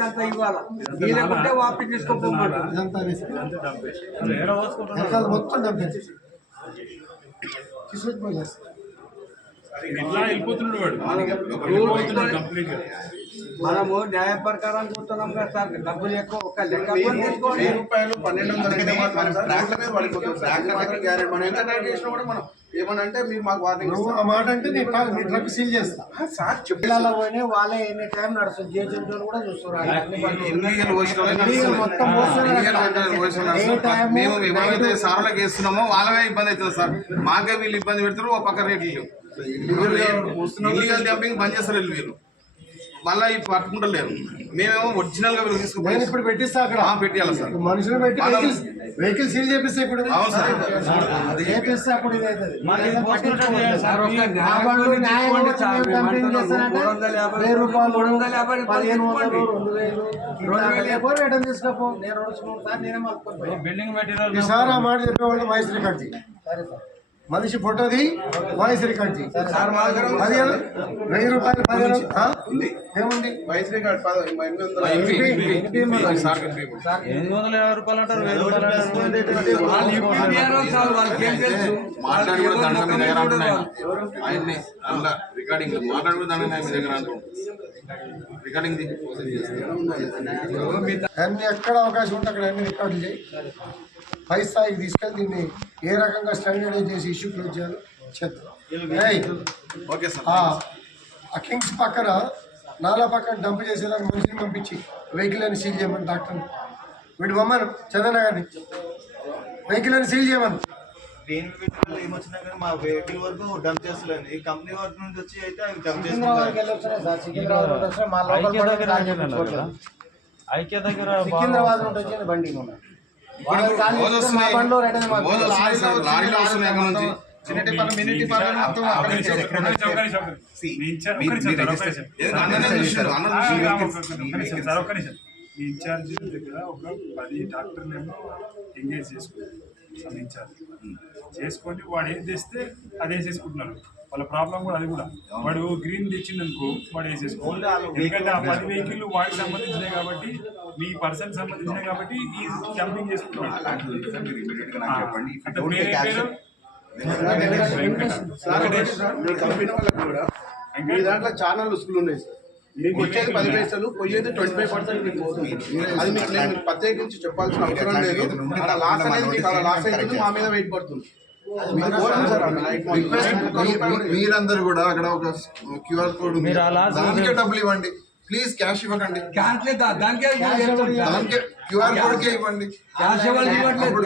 అంతా ఇవ్వాలా మొత్తం వెళ్ళిపోతున్నాడు వాడు. కంప్లీట్ మనము న్యాయ ప్రకారం కూర్చున్నాం కదా సార్. డబ్బులు ఎక్కువ ఒక లెక్క. వెయ్యి రూపాయలు పన్నెండు వందలు మీరు మాకు వార్నింగ్ నువ్వు ఆ మాట అంటే నీ ట్రక్ నీ ట్రక్ సీల్ చేస్తా. సార్ పోయినా వాళ్ళే ఎన్ని టైం నడుస్తుంది? కూడా చూస్తున్నారు. మేము నైటు- సార్లకు వేస్తున్నామో వాళ్ళమే ఇబ్బంది అవుతుంది సార్. మాకే వీళ్ళు ఇబ్బంది పెడతారు ఒక పక్క రేట్లు ఇల్లీగల్ డంపింగ్ బంద్ చేస్తారు వీళ్ళు. మళ్ళీ ఇవి పట్టుకుంటలేరు. మేమేమో ఒరిజినల్గా నేను తీసుకుపోయి ఇప్పుడు పెట్టిస్తా అక్కడ. ఆ, పెట్టేయాలి సార్. మనుషులు పెట్టి మనం- వెహికల్ సీల్ చేపిస్తే ఇప్పుడు అవును సార్. చేపిస్తే అప్పుడు ఇది అవుతుంది. Sir, sir. వెయ్యి రూపాయలు మూడు వందల యాభై పదిహేను వందలు. రెండు వేలు. రెండు వేలు ఎక్కువ తీసుకోపో. నేను రెండు సార్లు నేనే మలుపుకొని బిల్డింగ్ మెటీరియల్ ఈసారి ఆ మాట చెప్పేవాళ్ళు వాయిస్ రికార్డ్ సరే సార్. మనిషి ఫోటోది వాయిస్ రికార్డ్. పదిహేను వెయ్యి రూపాయలు పదిహేను? ఏముంది? వైస్ రికార్డ్ ఎనిమిది వందల యాభై రూపాయలు. అంటారు వెయ్యి రూపాయలు రికార్డింగ్ మాట్లాడి రికార్డింగ్ అన్ని ఎక్కడ అవకాశం ఉంటే అక్కడ అన్ని రికార్డులు చేయి. పై స్థాయికి తీసుకెళ్ళి దీన్ని ఏ రకంగా స్టాండర్డైజ్ చేసి ఇష్యూ క్లోజ్ చేయాలో చేద్దాం. ఆ కింగ్స్ పక్కన నాలా పక్కన డంప్ చేసేదాన్ని మనిషిని పంపించి వెహికల్ అని సీల్ చేయమని డాక్టర్ వీడు బొమ్మను చందన గారిని. వెహికల్ అని సీల్ చేయమను. దేని వల్ల ఏమొచ్చినా కానీ మా వెహికల్ వరకు డంప్ చేస్తలేదు ఈ కంపెనీ వరకు నుంచి వచ్చి అయితే అవి డంప్ చేస్తున్నారు సికింద్రాబాద్ ఐక్య దగ్గర సికింద్రాబాద్ బండి లారీలో వస్తున్నాయి అక్కడ నుంచి ఇన్ఛార్జ్ దగ్గర ఒక పది డాక్టర్లేమో ఎంగేజ్ చేసుకున్నారు. ఇన్ఛార్జ్ చేసుకొని వాడు ఏం తెస్తే అది వేసేసుకుంటున్నారు వాళ్ళ ప్రాబ్లం కూడా అది కూడా. వాడు గ్రీన్ తెచ్చింది అనుకో వాడు వేసేసుకోవాలి ఎందుకంటే ఆ పది వెహికల్ వాడికి సంబంధించినాయి కాబట్టి మీ పర్సన్ సంబంధించినాయి కాబట్టి ఈ జంపింగ్ చేసుకుంటున్నారు కంపెనీ వాళ్ళకి కూడా మీ దాంట్లో ఛానల్ స్కూల్ ఉన్నాయి సార్ మీకు వచ్చేది పది పైసలు పోయేది ట్వంటీ ఫైవ్ పర్సెంట్ మీకు పోతుంది అది మీకు నేను ప్రత్యేకించి చెప్పాల్సిన అవసరం లేదు అక్కడ లాస్ అనేది మీకు అలా లాస్ అవుతుంది మా మీద వెయిట్ పడుతుంది. మీరందరూ కూడా అక్కడ ఒక క్యూఆర్ కోడ్ ఉంది. అలా దానికే డబ్బులు ఇవ్వండి ప్లీజ్ క్యాష్ ఇవ్వకండి క్యాష్ లేదా దానికే దానికే క్యూఆర్ కోడ్ కే ఇవ్వండి క్యాష్ ఎవరికి ఇవ్వట్లేదు